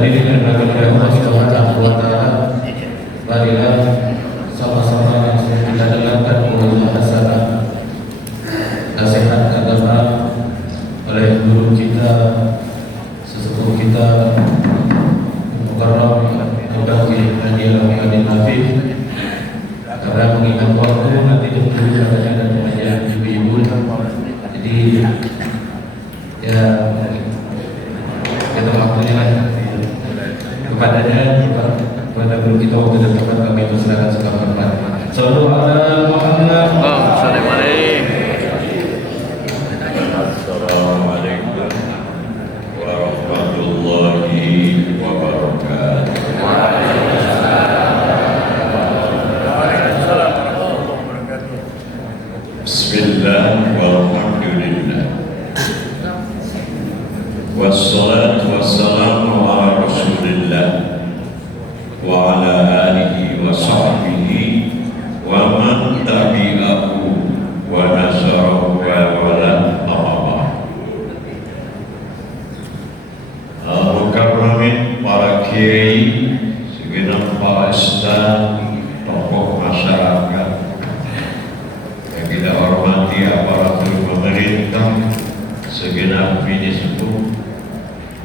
Hadirin yang dirahmati Allah Subhanahu wa taala, marilah sama-sama kita dengarkan ulama hasanah nasihat agama oleh guru kita, sesepuh kita, Mukarram Al-Baqi Haji Nafif. Karena mengingat waktu nanti dulu katanya dan banyak ibu-ibu, jadi ya kita waktunya lah kepadanya, kepada guru kita waktu dan tempat kami persilakan sekarang. Sallallahu alaihi wasallam. Assalamualaikum warahmatullahi wabarakatuh. Bismillah walhamdulillah wassalatu wassalamu ala rasulillah wa ala alihi wa sahbihi wa man tabi'ahu wa nasarahu wa wala Al-Mukarramin, para kiai, segenap para ustaz, tokoh masyarakat yang kita hormati, aparatur pemerintah, segenap minister,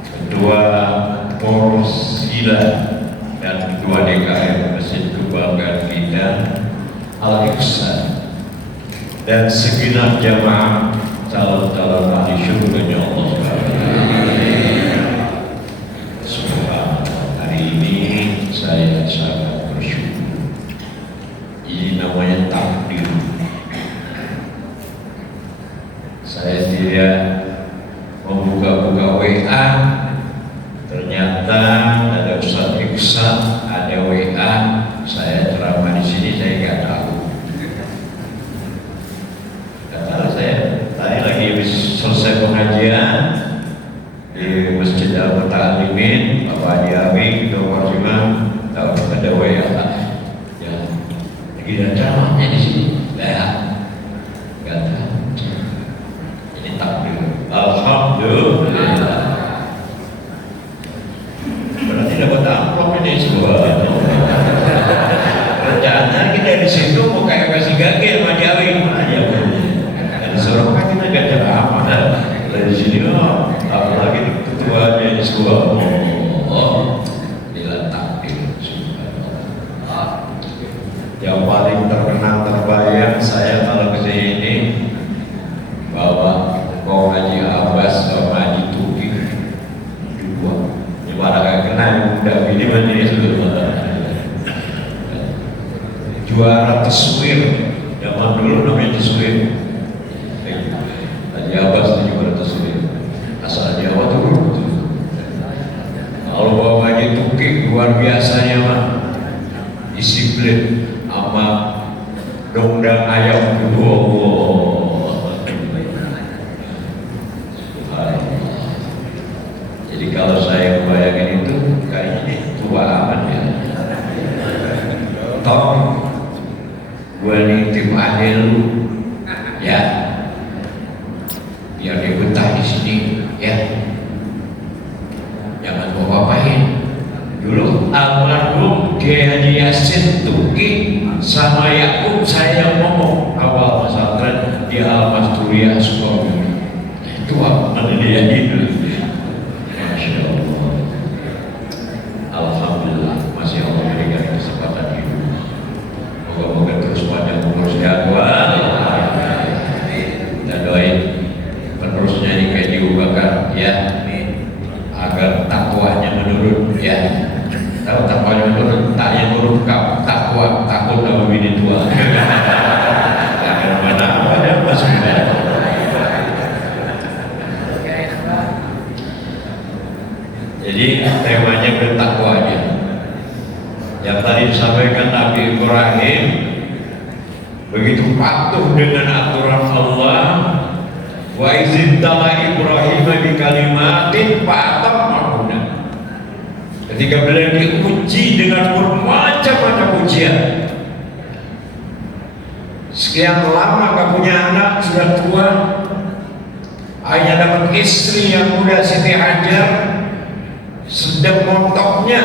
ketua Porsila dan ketua DKM Masjid Kebanggaan kita Al-Ikhsan, dan segenap jamaah calon-calon ahli syurganya Allah Subhanahu. Hari ini saya sangat bersyukur. Ini namanya takdir. Saya tidak membuka-buka WA, ternyata ada Ustaz Iksan, ada WA, saya ceramah di sini, saya nggak tahu. Karena saya tadi lagi selesai pengajian di Masjid Al-Muta'alimin, Bapak Haji Ami, Ketua Parsiman, tahu ada WA ya, lagi ada ceramahnya di sini, nggak tahu. Ini takdir. Alhamdulillah. Berarti dapat amplop ini semua. Rencana kita di situ mau kayak kasih gage sama Jawi aja. Ada seorang kan kita gak ceramah. Dari sini apalagi ketuanya ini semua. Inilah takdir. Yang paling terkenal terbayang saya kalau kesini ini bawa Kau Haji Abbas sama Haji Tuki dua. Ini malah gak kenal muda ini mandiri sudah juara teswir. Zaman dulu namanya teswir. Haji Abbas itu juara teswir. Asal Jawa tuh. Kalau bawa Haji Tuki luar biasanya mah disiplin sama dongdang ayam kedua. Jadi kalau saya bayangin itu kayaknya tua amat ya. Tolong gue nitip adil lu ya, biar dia betah di sini ya. Jangan gue papain. Dulu almarhum Kiai Haji Yasin Tuki sama Yakub saya yang ngomong awal pesantren di Al-Masturiah Sukabumi. Itu apa dia itu? Alhamdulillah, masih Allah berikan kesempatan hidup. Moga-moga terus panjang umur jadwal. Dan doain penerusnya ini kayak diubahkan ya, agar takwanya menurun ya. Tahu takwanya menurun, taknya turun kau takwa, takut sama bini tua. Jangan mana apa ya maksudnya. Jadi temanya bertakwa aja. Yang tadi disampaikan Nabi Ibrahim begitu patuh dengan aturan Allah. Wa iziddala Ibrahim bi kalimatin fa'atammahunna. Ketika beliau diuji dengan bermacam-macam ujian. Sekian lama gak punya anak, sudah tua, hanya dapat istri yang muda Siti Hajar. sedang montoknya,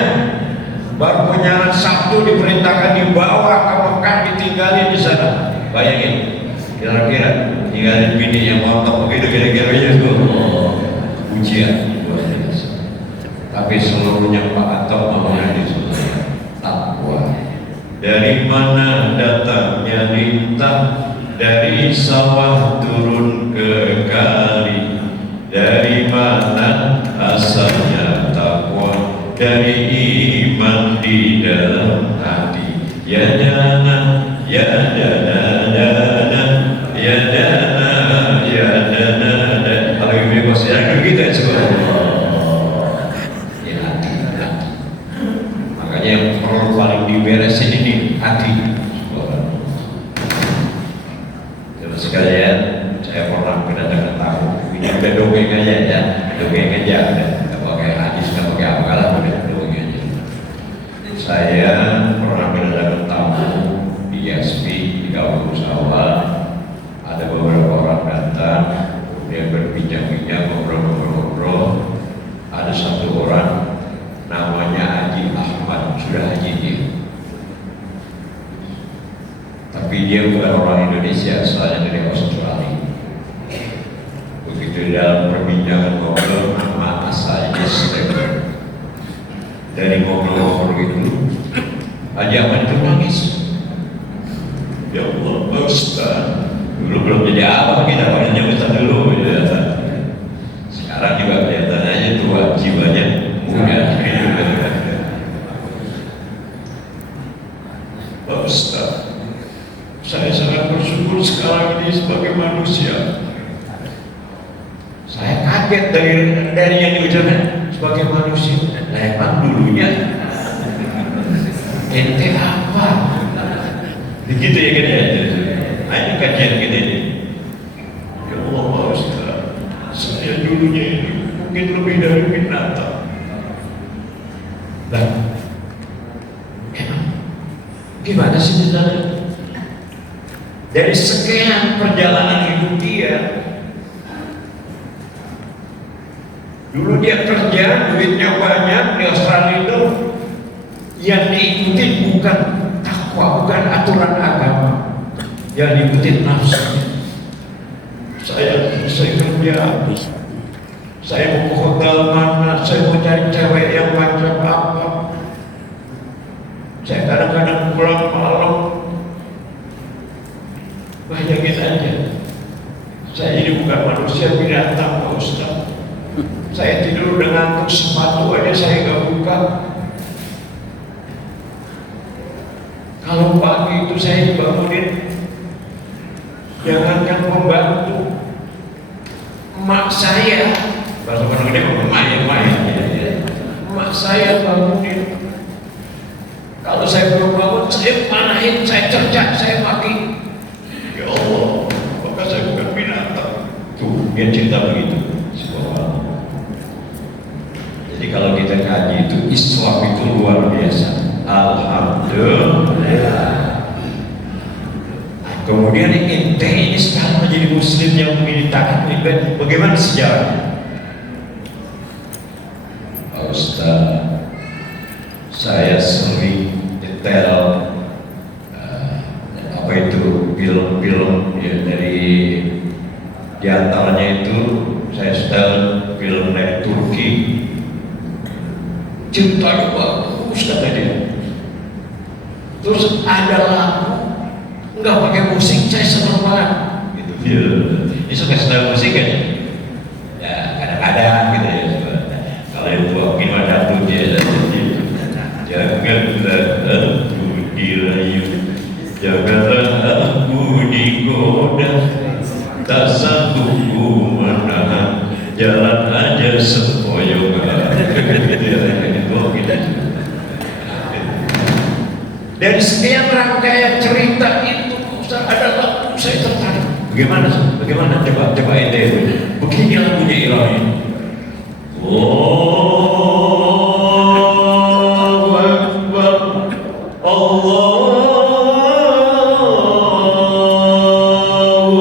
baru penyalan satu diperintahkan dibawa ke Mekah, ditinggalin di sana. Bayangin, kira-kira tinggalin bini yang montok begitu kira-kira itu ujian luar biasa. Tapi seluruhnya Pak Anto maunya di takwa. Dari mana datangnya lintah? Dari sawah turun ke kali. Dari mana asalnya takwa? Dari iman di dalam hati. Ya dana, ya dana, dana, ya dana, ya dana, dana. Kalau ibu bos ya gitu ya sebenarnya. Ya hati, hati. Makanya yang perlu paling diberesin ini hati. Terus sekalian, saya pernah kedatangan tamu. Ini udah dongeng aja ya, dongeng aja udah. Nggak pakai hadis, nggak pakai apa lah, udah dongeng aja. Saya pernah kedatangan tamu di Yaspi di kampung Sawal. Ada beberapa orang datang, kemudian berbincang-bincang, ngobrol-ngobrol. Ada satu orang namanya Haji Ahmad, sudah haji dia. Tapi dia bukan orang Indonesia, asalnya dari Australia. Begitu dalam perbincangan ngobrol, nama asalnya Stephen. Dari ngobrol-ngobrol itu, Haji Ahmad itu nangis. Ya Allah, Ustaz, dulu belum jadi apa kita, padahal Ustaz dulu. Ya. Sekarang juga kelihatan aja tua, jiwanya muda. Pak Ustaz, saya sangat bersyukur sekarang ini sebagai manusia. Saya kaget dari yang diucapkan sebagai manusia. Nah emang dulunya ente apa? Begitu ya kan ya. Nah ini kajian kita ini. Ya Allah Pak Ustaz, saya dulunya ini mungkin lebih dari binatang. Nah, emang gimana sih sebenarnya? Dari sekian perjalanan hidup dia, dulu dia kerja, duitnya banyak di Australia itu, yang diikuti bukan takwa, bukan aturan agama, yang diikuti nafsu. Saya kerja, saya mau ke hotel mana, saya mau cari cewek yang macam apa. Saya kadang-kadang pulang malam. Bayangin aja, saya ini bukan manusia, binatang Pak Ustaz. Saya tidur dengan sepatu aja saya gak buka. Kalau pagi itu saya dibangunin, jangankan pembantu, emak saya, bahasa orang ini emak saya bangunin. Kalau saya belum bangun, saya manahin, saya cercak, saya maki. Ya Allah, maka saya bukan binatang. Tuh, dia cerita begitu. Jadi kalau kita kaji itu, Islam itu luar biasa. Alhamdulillah. Kemudian ente ini sekarang menjadi Muslim yang memilih taat ibadah. Bagaimana sejarahnya? Pak Ustaz, saya sering detail apa itu film-film ya, dari diantaranya itu saya setel film dari Turki, ceritanya bagus kata dia. Terus ada lagu nggak pakai musik, saya senang banget gitu. Ini suka setel musik kan ya, kadang-kadang gitu ya. Kalau itu gimana tuh dia janganlah aku dirayu, janganlah aku digoda, tak sanggup ku menahan, jalan aja sempoyongan. Dari sekian rangkaian cerita itu ada lagu saya tertarik. Bagaimana? Coba ente. Begini lagunya Ilahi. Allahu Akbar, Allahu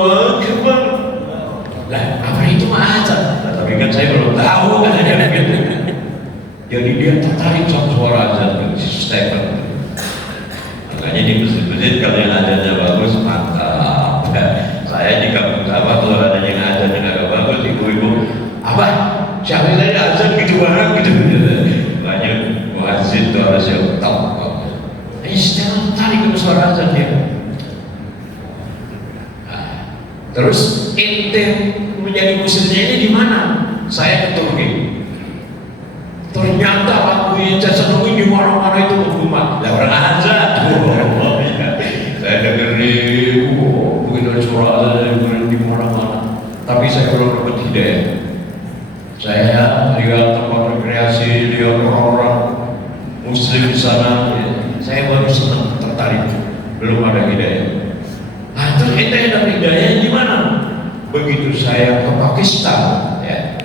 Akbar. Lah, apa itu azan? Tapi kan saya belum tahu kan ada begitu. Jadi dia tertarik sama suara azan si Stephen. Makanya di masjid-masjid kalau yang azannya bagus mantap. Saya di kampung apa kalau ada yang azannya agak bagus, ibu-ibu, abah, siapa tadi azan gitu banget gitu. Banyak muazzin itu harus yang top. Stephen tertarik sama suara azan dia. Terus ente menjadi muslimnya ini di mana? Saya ke Turki. Ternyata lagu yang saya senangi di mana-mana itu umat. Lah orang azan. Saya dengerin, begitu suara azan dengerin di mana-mana. Tapi saya belum dapat hidayah. Saya lihat tempat rekreasi, lihat orang-orang muslim di sana. Saya baru senang, tertarik. Belum ada hidayah. Nah, terus ente dapat hidayah di mana? Begitu saya ke Pakistan, ya,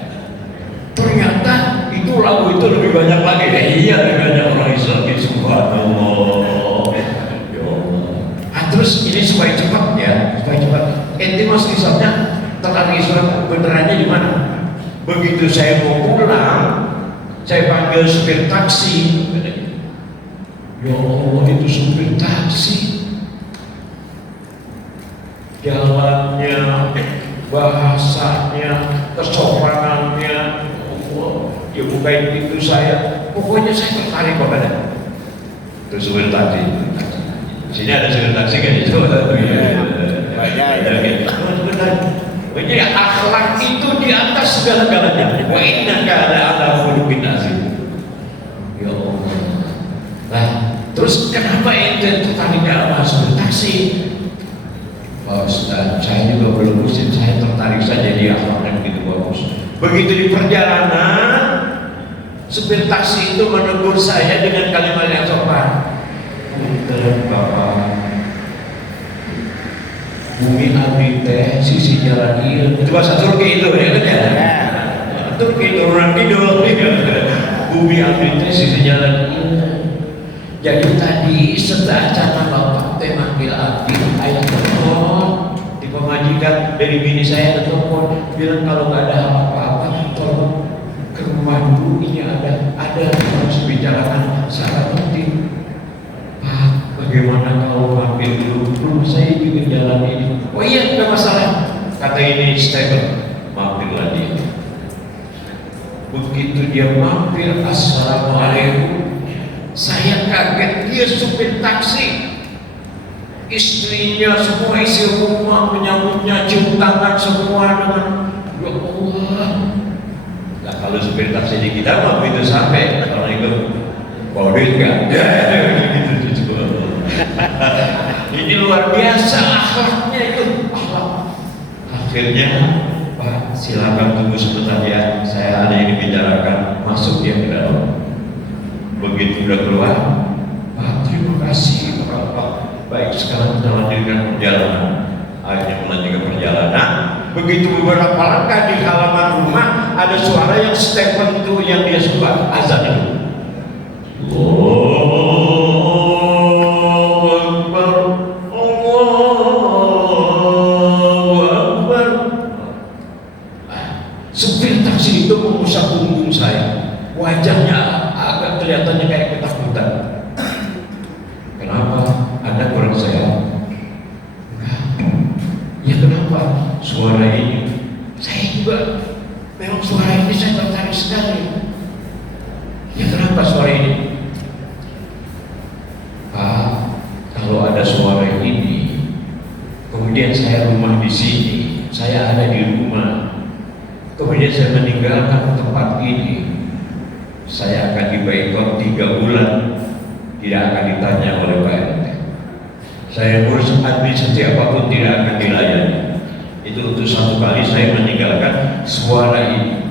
ternyata itu lagu itu lebih banyak lagi. Iya, lebih banyak orang Islam di subhanallah. Ya Allah. Nah, terus ini supaya cepat ya, supaya cepat. Ente mas Islamnya tertarik Islam benerannya di mana? Begitu saya mau pulang, saya panggil supir taksi. Ya Allah, itu supir taksi. Jalannya, bahasanya, kesopanannya, ya bukain pintu saya. Pokoknya saya tertarik kepada itu supir taksi. Sini ada supir taksi kan itu? Jadi akhlak itu di atas segala-galanya. Wa innaka ala khuluqin azim. Ya Allah. Nah, terus kenapa ente tertarik sama supir taksi? Pak Ustaz, saya juga belum muslim, saya tertarik saja di akhlaknya begitu bagus. Begitu di perjalanan, supir taksi itu menegur saya dengan kalimat yang sopan. Punten Bapak, bumi abdi teh sisi jalan ieu. Itu bahasa Turki itu ya kan ya? Turki turunan kidul. Bumi abdi teh sisi jalan ieu. Jadi tadi setelah acara Bapak teh manggil abdi, ayah telepon di pemajikan dari bini saya ada telepon bilang kalau nggak ada apa-apa tolong ke rumah dulu, ini ada harus bicarakan sangat penting. Pak, bagaimana kalau mampir dulu? Belum saya juga jalan ini. Oh iya, nggak masalah. Kata ini Stephen, mampirlah dia. Begitu dia mampir, assalamualaikum. Saya kaget, dia supir taksi. Istrinya semua isi rumah menyambutnya, cium tangan semua dengan ya Allah. Nah kalau supir taksi di kita mah begitu sampai kalau ikut bawa duit kan? Ya gitu. Ini luar biasa akhlaknya itu. Akhlak. Akhirnya Pak silakan tunggu sebentar ya, saya ada yang dibicarakan. Masuk dia ke dalam. Begitu udah keluar, Pak terima kasih Pak. Baik, sekarang kita lanjutkan perjalanan. Akhirnya melanjutkan perjalanan. Begitu beberapa langkah di halaman rumah, ada suara yang Stephen itu yang dia suka, azan itu. Allahu Akbar, Allahu Akbar. Supir taksi itu mengusap punggung saya, wajahnya agak kelihatannya kayak ketakutan. Kenapa? Anda kurang sehat? Ya kenapa? Suara ini, saya juga memang suara ini saya tertarik sekali. Ya kenapa suara ini? Pak, kalau ada suara ini, kemudian saya rumah di sini, saya ada di rumah, kemudian saya meninggalkan tempat ini, saya akan dibaikkan 3 bulan, tidak akan ditanya oleh Pak RT. Saya ngurus administrasi apapun tidak akan dilayani. Itu untuk 1 kali saya meninggalkan suara ini.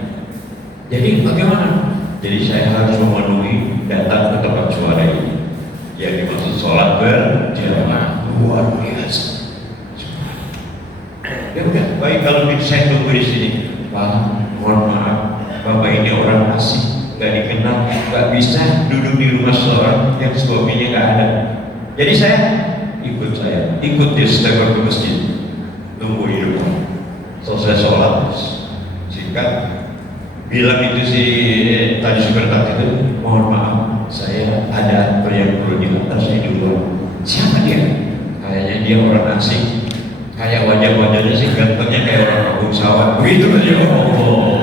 Jadi bagaimana? Jadi saya harus memenuhi datang ke tempat suara ini. Yang dimaksud sholat berjamaah luar biasa. Ya udah, baik kalau saya tunggu di sini. Pak, mohon maaf, Bapak ini orang asing, gak dikenal, gak bisa duduk di rumah seorang yang suaminya gak ada. Jadi saya ikut dia setelah ke masjid, tunggu di rumah. Selesai sholat, singkat, bilang itu si tadi sekretariat itu, mohon maaf, saya ada yang perlu diantar saya dulu. Siapa dia? Kayaknya dia orang asing. Kayak wajah-wajahnya sih gantengnya kayak orang kampung sawah. Begitu aja. Oh.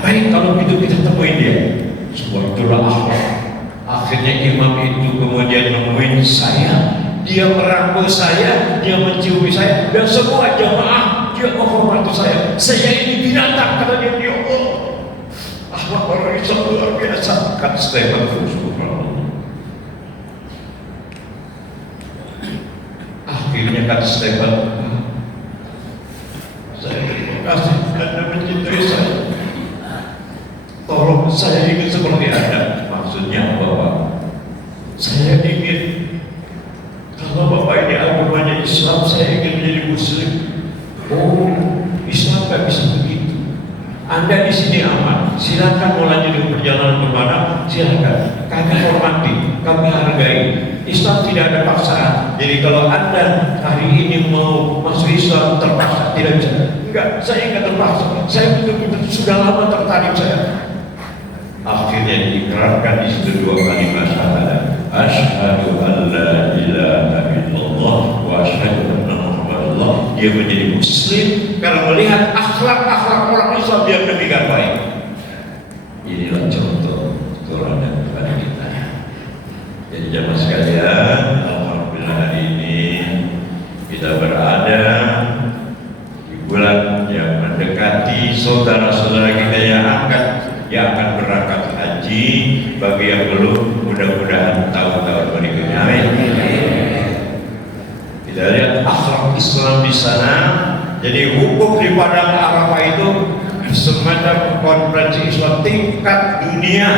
Baik, kalau begitu kita temuin dia. Sebuah itulah akhlak. Akhirnya imam itu kemudian nemuin saya. Dia merangkul saya, dia menciumi saya, dan semua jamaah dia menghormati saya. Saya ini binatang, kata dia. Ya Allah, akhlak orang Islam luar biasa. Kan Stephen terus akhirnya kan Stephen, saya terima kasih Anda mencintai saya. Tolong saya ingin seperti Anda. Maksudnya apa, Pak? Saya ingin, kalau Bapak ini agamanya Islam, saya ingin menjadi Muslim. Oh, Islam gak bisa begitu. Anda di sini aman. Silakan mau lanjut perjalanan kemana? Silakan. Kami hormati, kami hargai. Islam tidak ada paksaan. Jadi kalau Anda hari ini mau masuk Islam terpaksa, tidak bisa. Enggak, saya enggak terpaksa. Saya betul-betul sudah lama tertarik saya. Akhirnya diikrarkan di situ dua kalimat syahadat. Asyhadu an la ilaha illallah wa asyhadu anna Muhammadallah. Dia menjadi Muslim karena melihat akhlak-akhlak orang Islam yang demikian baik. Inilah contoh teladan kepada kita. Jadi jamaah sekalian, alhamdulillah hari ini kita berada di bulan yang mendekati saudara-saudara kita yang akan berangkat haji. Bagi yang belum, mudah-mudahan tahun-tahun berikutnya. Amin. Kita lihat akhlak Islam di sana. Jadi wukuf di padang Arafah itu semacam konferensi Islam tingkat dunia,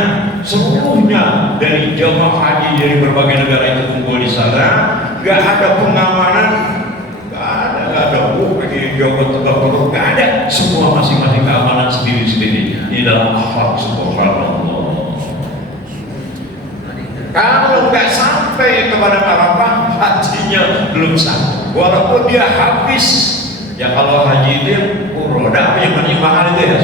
seluruhnya dari jamaah haji dari berbagai negara itu kumpul di sana. Gak ada pengamanan, gak ada ini jogot tegak lurus, gak ada. Semua masing-masing keamanan sendiri-sendiri. Ini dalam akhlak subhanallah. Kalau nggak sampai kepada Arafah, hajinya belum sah. Walaupun dia habis, ya kalau haji itu roda yang paling mahal itu ya.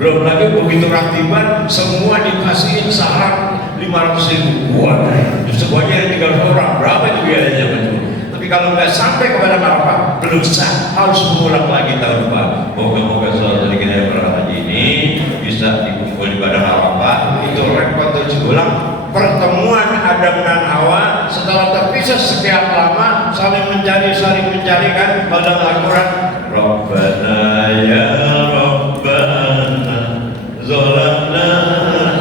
Belum lagi begitu ratiban, semua dikasihin saham 500.000. Wah, semuanya tinggal orang. Berapa itu biayanya betul? Tapi kalau nggak sampai kepada Arafah, belum sah, harus mengulang lagi tahun depan. Moga-moga saudara kita yang berhaji ini bisa dikumpul di padang Arafah. Itu rekod 7 ulang. Pertemuan Adam dan Hawa setelah terpisah sekian lama, saling mencari kan dalam Al-Quran. Rabbana ya Rabbana zalamna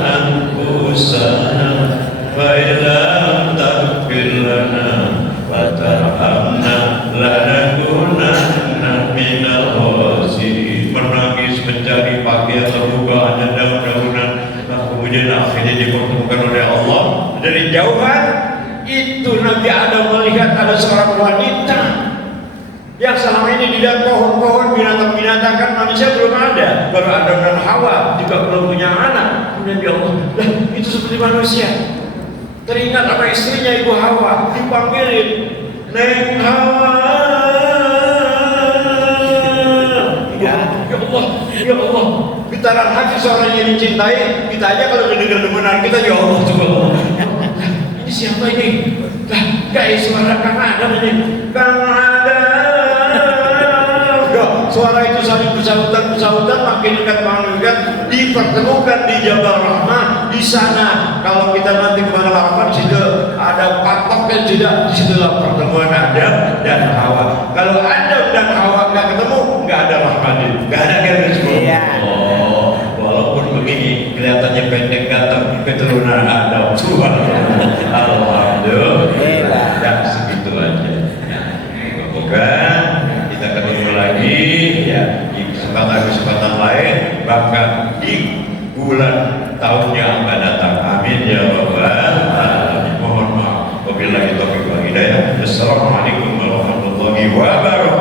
anfusana fa illam taghfir lana wa tarhamna lanakunanna minal khasirin. Menangis mencari pakaian terbuka hanya daun-daunan. Kemudian akhirnya dipertemukan oleh Allah dari jauhan. Itu Nabi Adam melihat ada seorang wanita yang selama ini dilihat pohon-pohon, binatang-binatang, kan manusia belum ada. Baru Adam dan Hawa juga belum punya anak. Kemudian dia Allah, lah itu seperti manusia. Teringat sama istrinya Ibu Hawa, dipanggilin, Neng Hawa. Ya Allah, getaran hati seorang yang dicintai. Kita aja kalau mendengar demenan kita, ya Allah, coba Allah. Ini siapa ini? Lah, kayak suara Kang Adam ini. Kang Adam. Suara itu saling bersautan, makin dekat, dipertemukan di Jabal Rahmah. Di sana, kalau kita nanti kemana Arafah, di situ ada patok dan tidak, di situlah pertemuan Adam dan Hawa. Kalau Adam dan Hawa nggak ketemu, nggak ada Rahmanin, nggak ada Kerismu. Oh, walaupun begini kelihatannya pendek ganteng, keturunan Adam. Alhamdulillah. Ya segitu aja. Semoga kita ketemu lagi ya di kesempatan lain, bahkan di bulan tahun yang akan datang. Amin ya rabbal alamin. Mohon maaf. Wabillahi taufiq wal hidayah. Assalamualaikum warahmatullahi wabarakatuh.